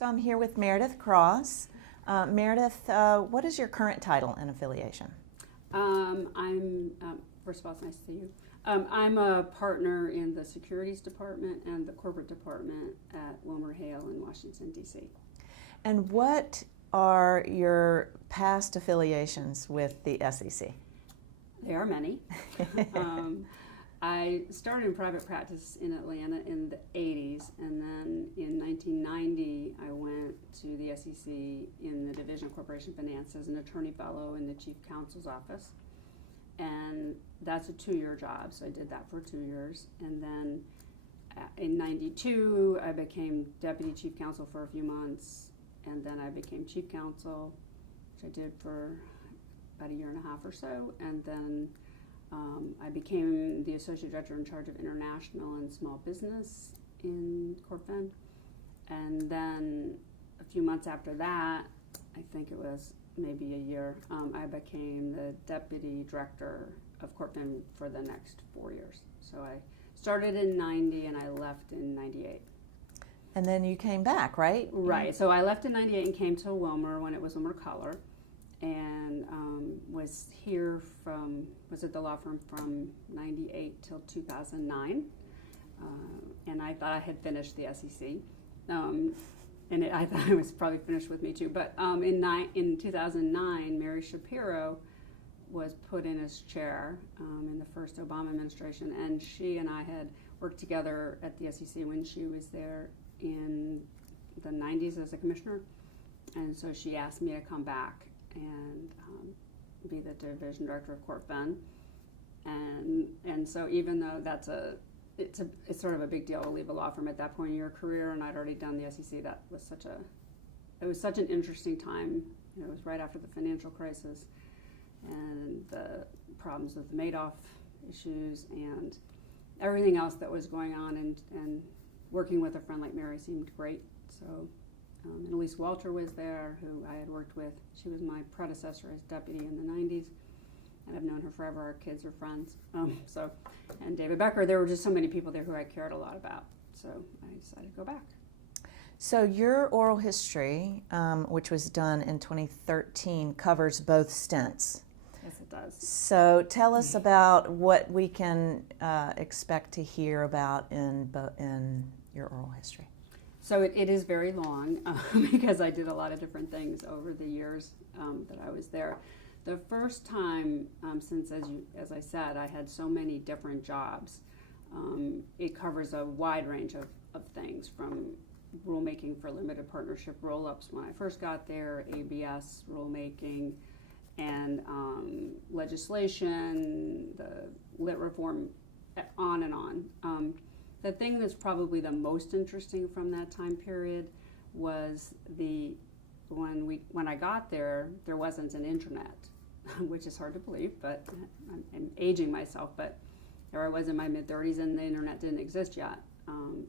So I'm here with Meredith Cross. Meredith, what is your current title and affiliation? First of all, it's nice to see you. I'm a partner in the Securities Department and the Corporate Department at WilmerHale in Washington, D.C. And what are your past affiliations with the SEC? There are many. I started in private practice in Atlanta in the 80s, and then in 1990 I went to the SEC in the Division of Corporation Finance as an attorney fellow in the Chief Counsel's office. And that's a 2-year job, so I did that for 2 years. And then in 92 I became Deputy Chief Counsel for a few months, and then I became Chief Counsel, which I did for about a year and a half or so, and then I became the Associate Director in charge of International and Small Business in CorpFin. And then a few months after that, I think it was maybe a year, I became the Deputy Director of CorpFin for the next 4 years. So I started in 90 and I left in 98. And then you came back, right? Right. So I left in 98 and came to Wilmer when it was Wilmer Color, and was at the law firm from 98 till 2009. And I thought I had finished the SEC. I thought I was probably finished with me too. But in 2009, Mary Shapiro was put in as chair in the first Obama administration, and she and I had worked together at the SEC when she was there in the 90s as a commissioner. And so she asked me to come back and be the division director of CorpFin. And so even though it's sort of a big deal to leave a law firm at that point in your career, and I'd already done the SEC, it was such an interesting time. You know, it was right after the financial crisis and the problems with the Madoff issues and everything else that was going on, and working with a friend like Mary seemed great. So and Elise Walter was there, who I had worked with. She was my predecessor as deputy in the 90s, and I've known her forever. Our kids are friends. And David Becker, there were just so many people there who I cared a lot about. So I decided to go back. So your oral history, which was done in 2013, covers both stints. Yes, it does. So tell us about what we can expect to hear about in your oral history. So it is very long because I did a lot of different things over the years that I was there. The first time, since as I said, I had so many different jobs, it covers a wide range of things, from rulemaking for limited partnership roll-ups when I first got there, ABS rulemaking, and legislation, the lit reform, on and on. The thing that's probably the most interesting from that time period was when I got there wasn't an internet, which is hard to believe, but I'm aging myself, but there I was in my mid-30s and the internet didn't exist yet.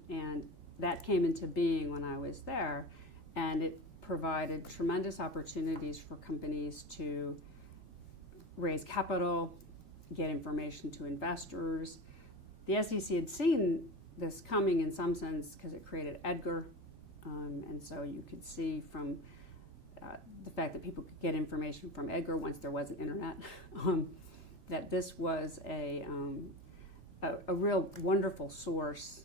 And that came into being when I was there, and it provided tremendous opportunities for companies to raise capital, get information to investors. The SEC had seen this coming in some sense because it created EDGAR, and so you could see from the fact that people could get information from EDGAR once there was an internet, that this was a real wonderful source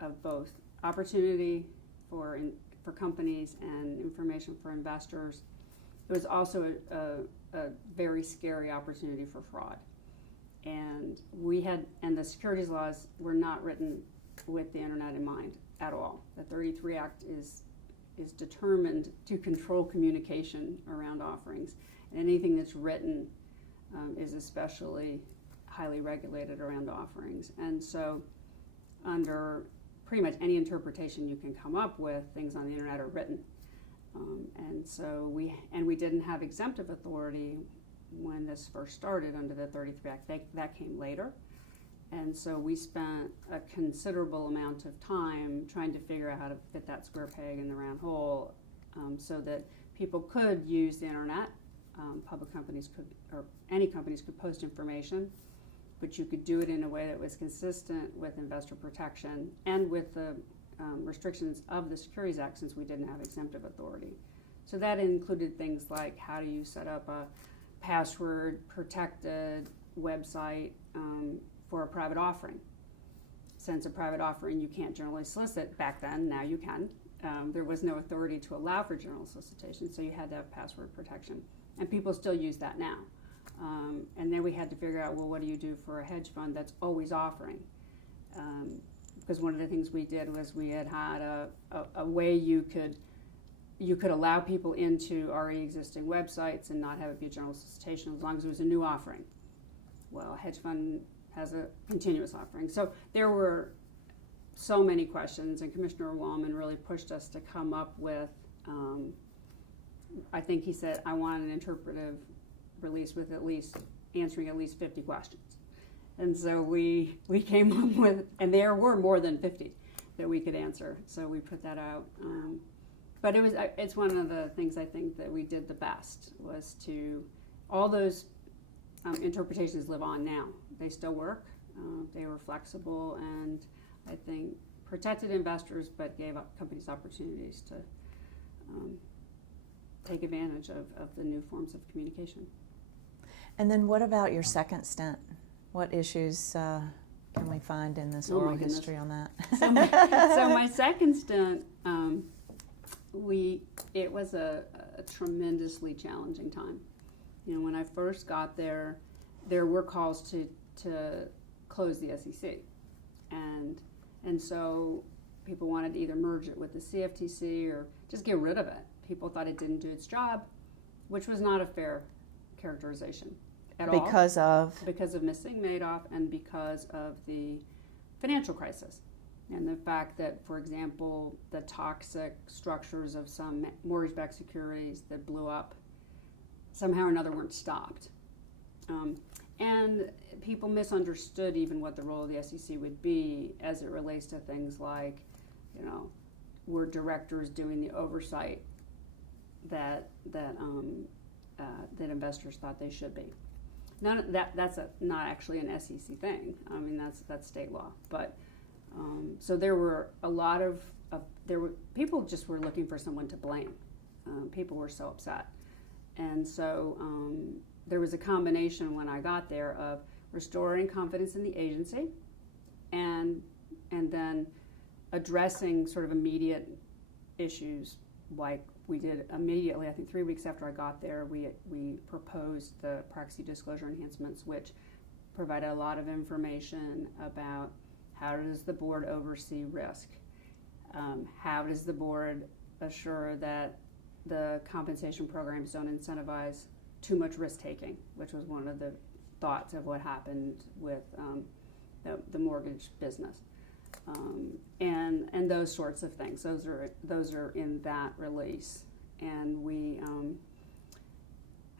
of both opportunity for companies and information for investors. It was also a very scary opportunity for fraud. And the securities laws were not written with the internet in mind at all. The 33 Act is determined to control communication around offerings, and anything that's written is especially highly regulated around offerings. And so under pretty much any interpretation you can come up with, things on the internet are written. And so we didn't have exemptive authority when this first started under the 33 Act. That came later. And so we spent a considerable amount of time trying to figure out how to fit that square peg in the round hole, so that people could use the internet. Public companies could, or any companies could post information, but you could do it in a way that was consistent with investor protection and with the restrictions of the Securities Act since we didn't have exemptive authority. So that included things like how do you set up a password protected website for a private offering. Since a private offering you can't generally solicit back then, now you can. There was no authority to allow for general solicitation, so you had to have password protection. And people still use that now. And then we had to figure out, well, what do you do for a hedge fund that's always offering? Because one of the things we did was we had a way you could allow people into already existing websites and not have it be a general solicitation as long as it was a new offering. Well, a hedge fund has a continuous offering. So there were so many questions, and Commissioner Wallman really pushed us to come up with, I think he said, I want an interpretive release with answering at least 50 questions. And so we came up with, and there were more than 50 that we could answer. So we put that out. But it's one of the things I think that we did the best was to, all those interpretations live on now. They still work. They were flexible and I think protected investors, but gave up companies opportunities to take advantage of the new forms of communication. And then what about your second stint? What issues can we find in this oral history on that? So my second stint, it was a tremendously challenging time. You know, when I first got there were calls to close the SEC, and so people wanted to either merge it with the CFTC or just get rid of it. People thought it didn't do its job, which was not a fair characterization at all. Because of missing Madoff and because of the financial crisis. And the fact that, for example, the toxic structures of some mortgage-backed securities that blew up somehow or another weren't stopped. And people misunderstood even what the role of the SEC would be as it relates to things like, you know, were directors doing the oversight that investors thought they should be. That's not actually an SEC thing. I mean, that's state law. But so there were a lot of people just were looking for someone to blame. People were so upset, and so there was a combination when I got there of restoring confidence in the agency, and then addressing sort of immediate issues like we did immediately. I think 3 weeks after I got there, we proposed the proxy disclosure enhancements, which provided a lot of information about how does the board oversee risk, how does the board assure that the compensation programs don't incentivize too much risk-taking, which was one of the thoughts of what happened with the mortgage business, and those sorts of things. Those are in that release, and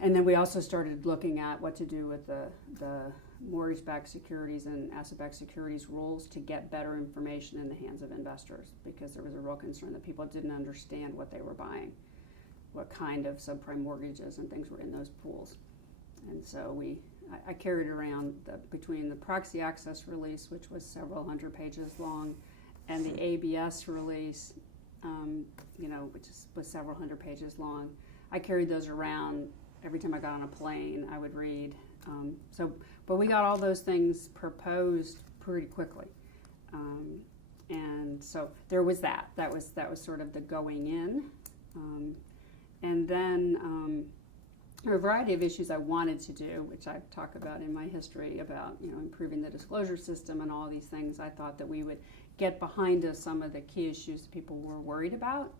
then we also started looking at what to do with the mortgage-backed securities and asset-backed securities rules to get better information in the hands of investors, because there was a real concern that people didn't understand what they were buying, what kind of subprime mortgages and things were in those pools. And so I carried around between the proxy access release, which was several hundred pages long, and the ABS release, which was several hundred pages long. I carried those around every time I got on a plane. I would read. But we got all those things proposed pretty quickly, and so there was that. That was sort of the going in. And then there were a variety of issues I wanted to do, which I talk about in my history about improving the disclosure system and all these things. I thought that we would get behind us some of the key issues that people were worried about,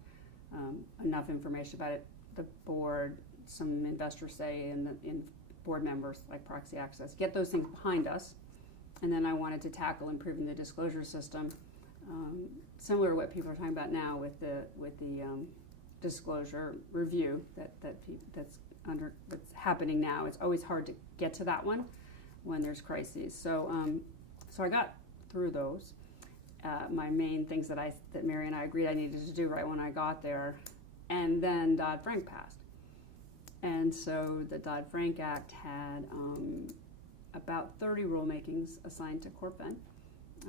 enough information about it, the board, some investors say in board members like proxy access, get those things behind us. And then I wanted to tackle improving the disclosure system, similar to what people are talking about now with the disclosure review that's happening now. It's always hard to get to that one when there's crises. So I got through those. My main things that Mary and I agreed I needed to do right when I got there, and then DoddFrank passed. And so the DoddFrank Act had about 30 rulemakings assigned to CorpFin.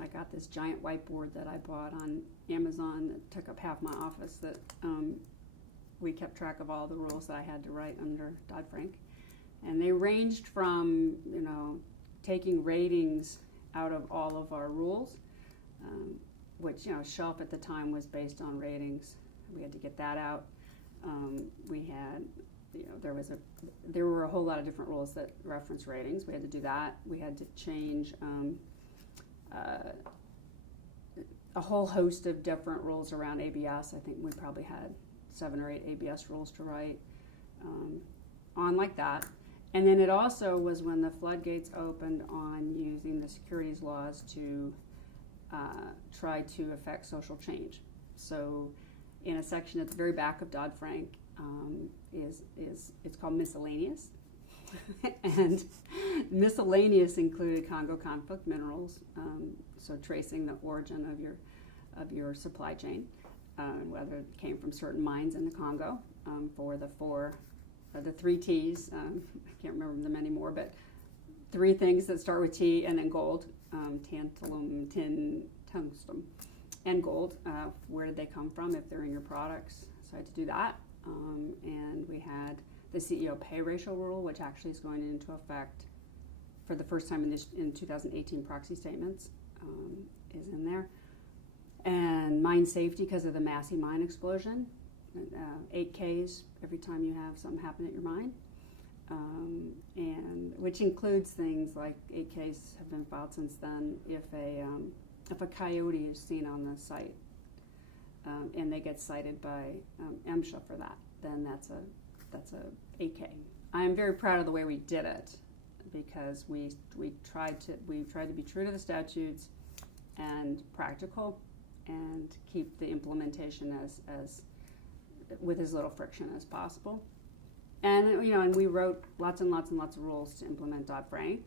I got this giant whiteboard that I bought on Amazon that took up half my office that we kept track of all the rules that I had to write under DoddFrank. And they ranged from, taking ratings out of all of our rules, which, Shelf at the time was based on ratings. We had to get that out. We had, there were a whole lot of different rules that reference ratings. We had to do that. We had to change a whole host of different rules around ABS. I think we probably had 7 or 8 ABS rules to write on like that. And then it also was when the floodgates opened on using the securities laws to try to affect social change. So in a section at the very back of DoddFrank it's called miscellaneous. And miscellaneous included Congo conflict minerals, so tracing the origin of your supply chain, whether it came from certain mines in the Congo, for the 3 T's. I can't remember them anymore, but 3 things that start with T, and then gold, tantalum, tin, tungsten, and gold. Where did they come from if they're in your products? So I had to do that. And we had the CEO pay ratio rule, which actually is going into effect for the first time in 2018 proxy statements, is in there. And mine safety because of the Massey mine explosion, 8Ks every time you have something happen at your mine, and which includes things like 8Ks have been filed since then if a coyote is seen on the site, and they get cited by MSHA for that, then that's a 8K. I am very proud of the way we did it because we tried to be true to the statutes and practical and keep the implementation as with as little friction as possible. And and we wrote lots and lots and lots of rules to implement DoddFrank.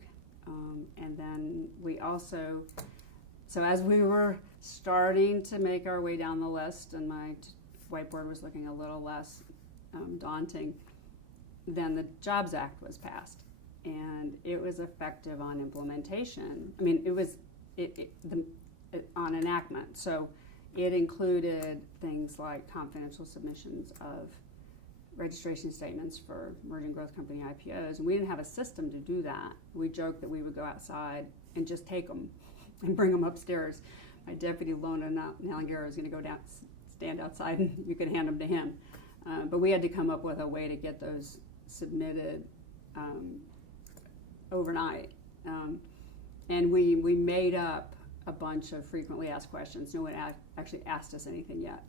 And then we also, so as we were starting to make our way down the list and my whiteboard was looking a little less daunting, then the Jobs Act was passed. And it was effective on implementation. I mean, it was on enactment. So it included things like confidential submissions of registration statements for emerging growth company IPOs. And we didn't have a system to do that. We joked that we would go outside and just take them and bring them upstairs. My deputy, Lona Nalangaro, was going to go down, stand outside, and you could hand them to him. But we had to come up with a way to get those submitted overnight. And we made up a bunch of frequently asked questions. No one actually asked us anything yet.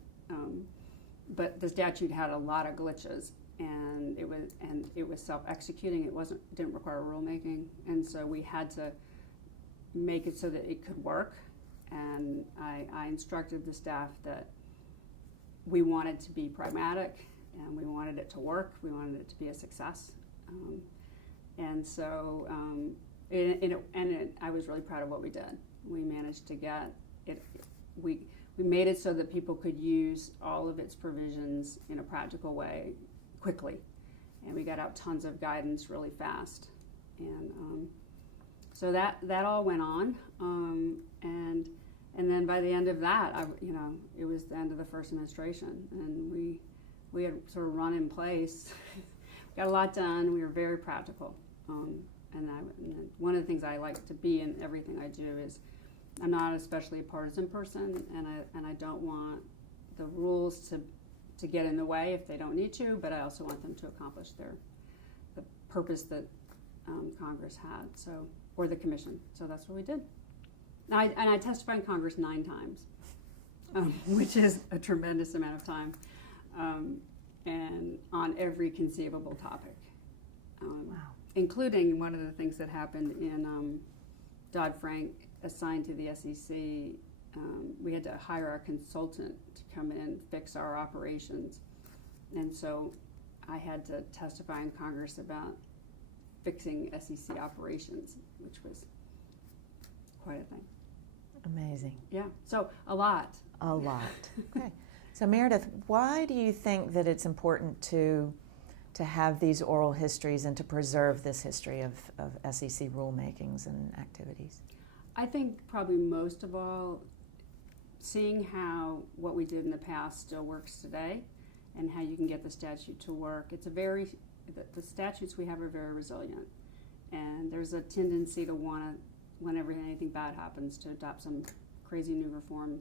But the statute had a lot of glitches, and it was self-executing. It didn't require rulemaking, and so we had to make it so that it could work. And I instructed the staff that we wanted to be pragmatic, and we wanted it to work. We wanted it to be a success, and so I was really proud of what we did. We managed to get it. We made it so that people could use all of its provisions in a practical way quickly, and we got out tons of guidance really fast. And so that all went on, and then by the end of that, it was the end of the first administration, and we had sort of run in place. Got a lot done. We were very practical, and one of the things I like to be in everything I do is I'm not especially a partisan person, and I don't want the rules to get in the way if they don't need to, but I also want them to accomplish the purpose that Congress had, or the commission. So that's what we did. I testified in Congress 9 times, which is a tremendous amount of time, and on every conceivable topic. Wow. Including one of the things that happened in DoddFrank assigned to the SEC, we had to hire a consultant to come in and fix our operations. And so I had to testify in Congress about fixing SEC operations, which was quite a thing. Amazing. Yeah, so a lot. A lot. Okay. So Meredith, why do you think that it's important to have these oral histories and to preserve this history of SEC rulemakings and activities? I think probably most of all, seeing how what we did in the past still works today, and how you can get the statute to work. The statutes we have are very resilient, and there's a tendency to want to, whenever anything bad happens, to adopt some crazy new reform.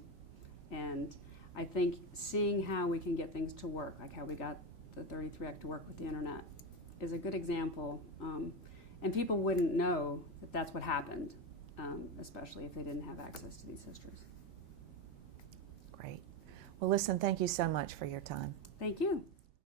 And I think seeing how we can get things to work, like how we got the 33 Act to work with the internet, is a good example. And people wouldn't know that that's what happened, especially if they didn't have access to these histories. Great. Well, listen, thank you so much for your time. Thank you.